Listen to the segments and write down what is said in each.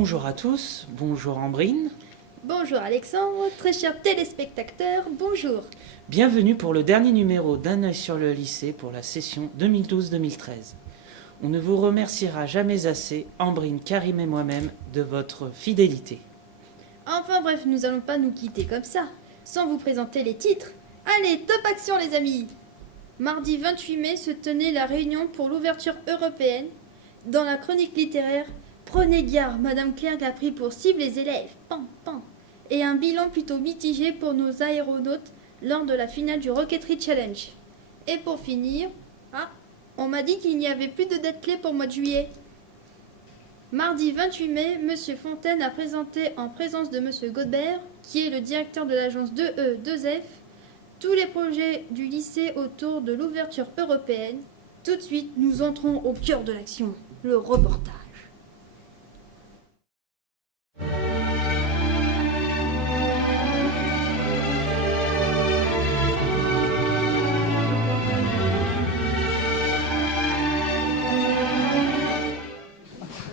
Bonjour à tous, bonjour Ambrine. Bonjour Alexandre, très chers téléspectateurs, bonjour. Bienvenue pour le dernier numéro d'Un œil sur le lycée pour la session 2012-2013. On ne vous remerciera jamais assez, Ambrine, Karim et moi-même, de votre fidélité. Enfin bref, nous allons pas nous quitter comme ça, sans vous présenter les titres. Allez, top action les amis! Mardi 28 mai se tenait la réunion pour l'ouverture européenne. Dans la chronique littéraire, prenez garde, Madame Clerc a pris pour cible les élèves. Pan, pan. Et un bilan plutôt mitigé pour nos aéronautes lors de la finale du Rocketry Challenge. Et pour finir, on m'a dit qu'il n'y avait plus de date clé pour le mois de juillet. Mardi 28 mai, Monsieur Fontaine a présenté en présence de Monsieur Godbert, qui est le directeur de l'agence 2E2F, tous les projets du lycée autour de l'ouverture européenne. Tout de suite, nous entrons au cœur de l'action, le reportage.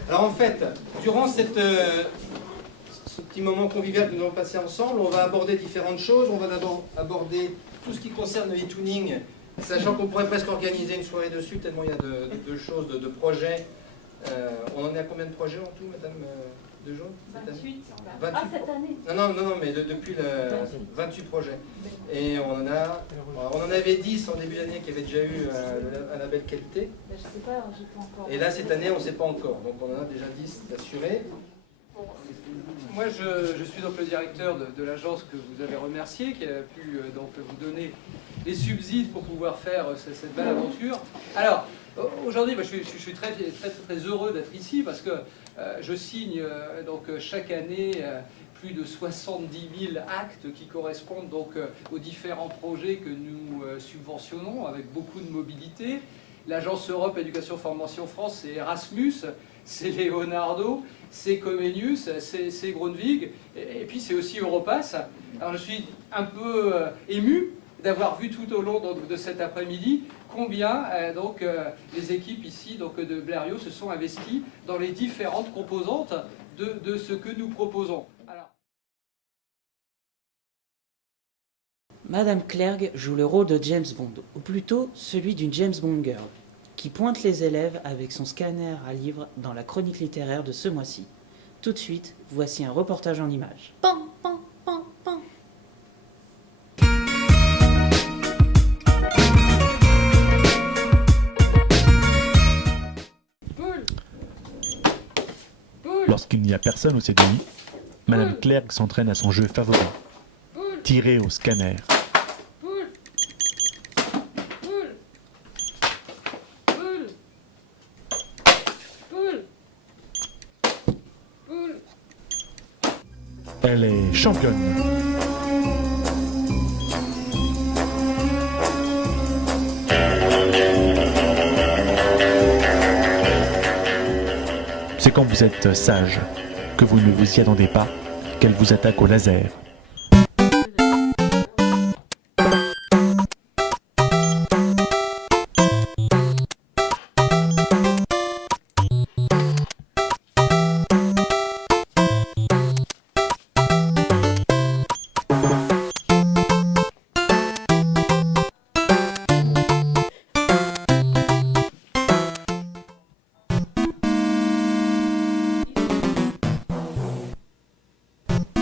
Alors en fait, durant ce petit moment convivial que nous allons passer ensemble, on va aborder différentes choses. On va d'abord aborder tout ce qui concerne le e-tuning, sachant qu'on pourrait presque organiser une soirée dessus, tellement il y a de choses, de projets. On en est à combien de projets en tout, Madame Dejaune? 28. 28. Ah, cette année? Non, mais depuis le 28 projets. Et on en avait 10 en début d'année qui avaient déjà eu un label qualité. Ben, je sais pas, j'ai pas encore. Et là, cette année, on ne sait pas encore. Donc on en a déjà 10 d'assurés. Moi, je suis donc le directeur de l'agence que vous avez remerciée, qui a pu donc vous donner les subsides pour pouvoir faire cette belle aventure. Alors, aujourd'hui, je suis très heureux d'être ici parce que je signe donc chaque année plus de 70 000 actes qui correspondent donc aux différents projets que nous subventionnons avec beaucoup de mobilité. L'agence Europe Éducation Formation France, c'est Erasmus, c'est Leonardo, c'est Comenius, c'est Grundtvig, et puis c'est aussi Europass. Alors je suis un peu ému d'avoir vu tout au long donc, de cet après-midi combien les équipes ici donc, de Blériot se sont investies dans les différentes composantes de ce que nous proposons. Alors... Madame Clerc joue le rôle de James Bond, ou plutôt celui d'une James Bond girl, qui pointe les élèves avec son scanner à livres dans la chronique littéraire de ce mois-ci. Tout de suite, voici un reportage en images. Pan, pan, pan, pan. Lorsqu'il n'y a personne au CDI, Madame Clerc s'entraîne à son jeu favori, tirer au scanner. Elle est championne. C'est quand vous êtes sage, que vous ne vous y attendez pas, qu'elle vous attaque au laser.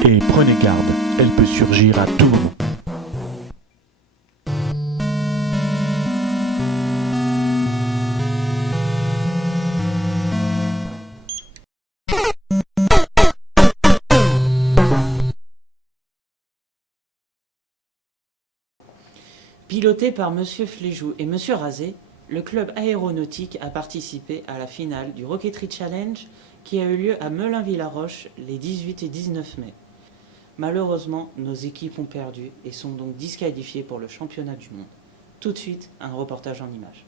Et prenez garde, elle peut surgir à tout moment. Piloté par Monsieur Fléjou et Monsieur Razé, le club aéronautique a participé à la finale du Rocketry Challenge qui a eu lieu à Melun-Villaroche les 18 et 19 mai. Malheureusement, nos équipes ont perdu et sont donc disqualifiées pour le championnat du monde. Tout de suite, un reportage en images.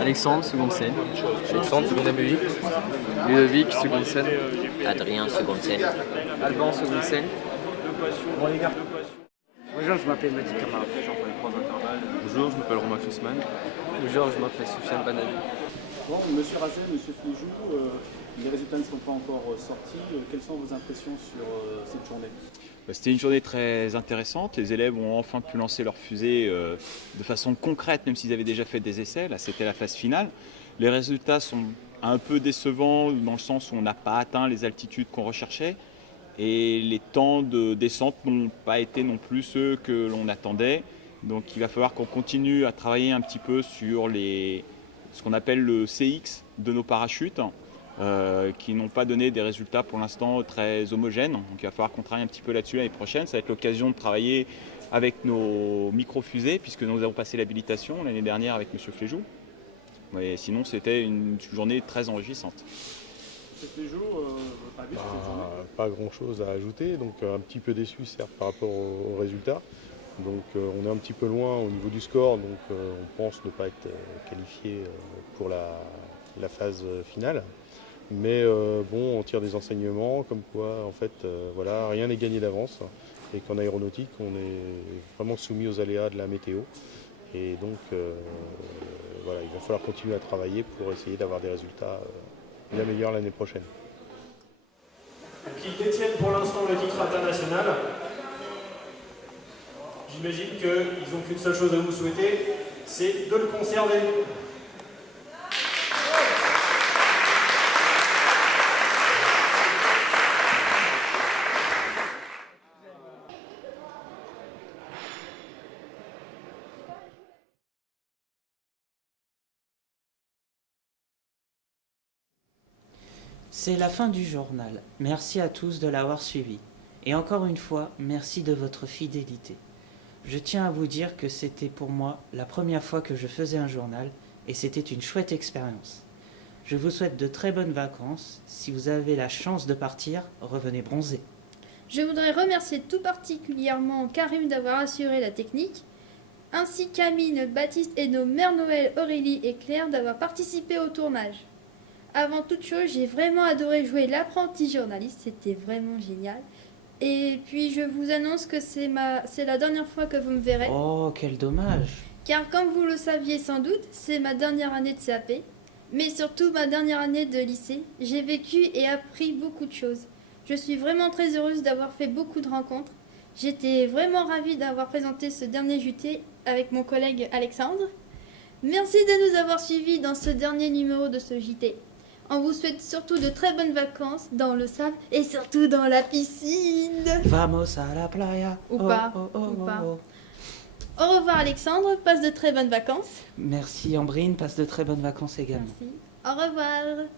Alexandre, seconde scène. Alexandre, seconde ABI. Ludovic, seconde scène. Adrien, seconde scène. Alban, seconde scène. Bonjour, je m'appelle Madi Kamara, j'en fais les 3 intervalles. Bonjour, je m'appelle Romain Kussman. Bonjour, je m'appelle Soufiane Banabi. Bon, Monsieur Razet, Monsieur Fléjou, les résultats ne sont pas encore sortis. Quelles sont vos impressions sur cette journée? C'était une journée très intéressante. Les élèves ont enfin pu lancer leur fusée de façon concrète, même s'ils avaient déjà fait des essais. Là, c'était la phase finale. Les résultats sont un peu décevants dans le sens où on n'a pas atteint les altitudes qu'on recherchait. Et les temps de descente n'ont pas été non plus ceux que l'on attendait. Donc il va falloir qu'on continue à travailler un petit peu sur ce qu'on appelle le CX de nos parachutes, qui n'ont pas donné des résultats pour l'instant très homogènes. Donc il va falloir qu'on travaille un petit peu là-dessus l'année prochaine. Ça va être l'occasion de travailler avec nos micro-fusées, puisque nous avons passé l'habilitation l'année dernière avec M. Fléjou. Mais sinon, c'était une journée très enrichissante. Pas grand chose à ajouter, donc un petit peu déçu certes par rapport aux résultats. Donc on est un petit peu loin au niveau du score, donc on pense ne pas être qualifié pour la phase finale. Mais bon, on tire des enseignements comme quoi en fait voilà, rien n'est gagné d'avance et qu'en aéronautique on est vraiment soumis aux aléas de la météo. Et donc voilà, il va falloir continuer à travailler pour essayer d'avoir des résultats bien meilleurs l'année prochaine. Ils détiennent pour l'instant le titre international. J'imagine qu'ils n'ont qu'une seule chose à vous souhaiter, c'est de le conserver. C'est la fin du journal. Merci à tous de l'avoir suivi. Et encore une fois, merci de votre fidélité. Je tiens à vous dire que c'était pour moi la première fois que je faisais un journal et c'était une chouette expérience. Je vous souhaite de très bonnes vacances. Si vous avez la chance de partir, revenez bronzés. Je voudrais remercier tout particulièrement Karim d'avoir assuré la technique, ainsi qu'Amine, Baptiste et nos mères Noël, Aurélie et Claire d'avoir participé au tournage. Avant toute chose, j'ai vraiment adoré jouer l'apprenti journaliste, c'était vraiment génial. Et puis je vous annonce que c'est la dernière fois que vous me verrez. Oh, quel dommage. Car comme vous le saviez sans doute, c'est ma dernière année de CAP, mais surtout ma dernière année de lycée. J'ai vécu et appris beaucoup de choses. Je suis vraiment très heureuse d'avoir fait beaucoup de rencontres. J'étais vraiment ravie d'avoir présenté ce dernier JT avec mon collègue Alexandre. Merci de nous avoir suivis dans ce dernier numéro de ce JT. On vous souhaite surtout de très bonnes vacances dans le sable et surtout dans la piscine. Vamos a la playa. Ou pas. Ou pas. Au revoir Alexandre, passe de très bonnes vacances. Merci Ambrine, passe de très bonnes vacances également. Merci. Au revoir.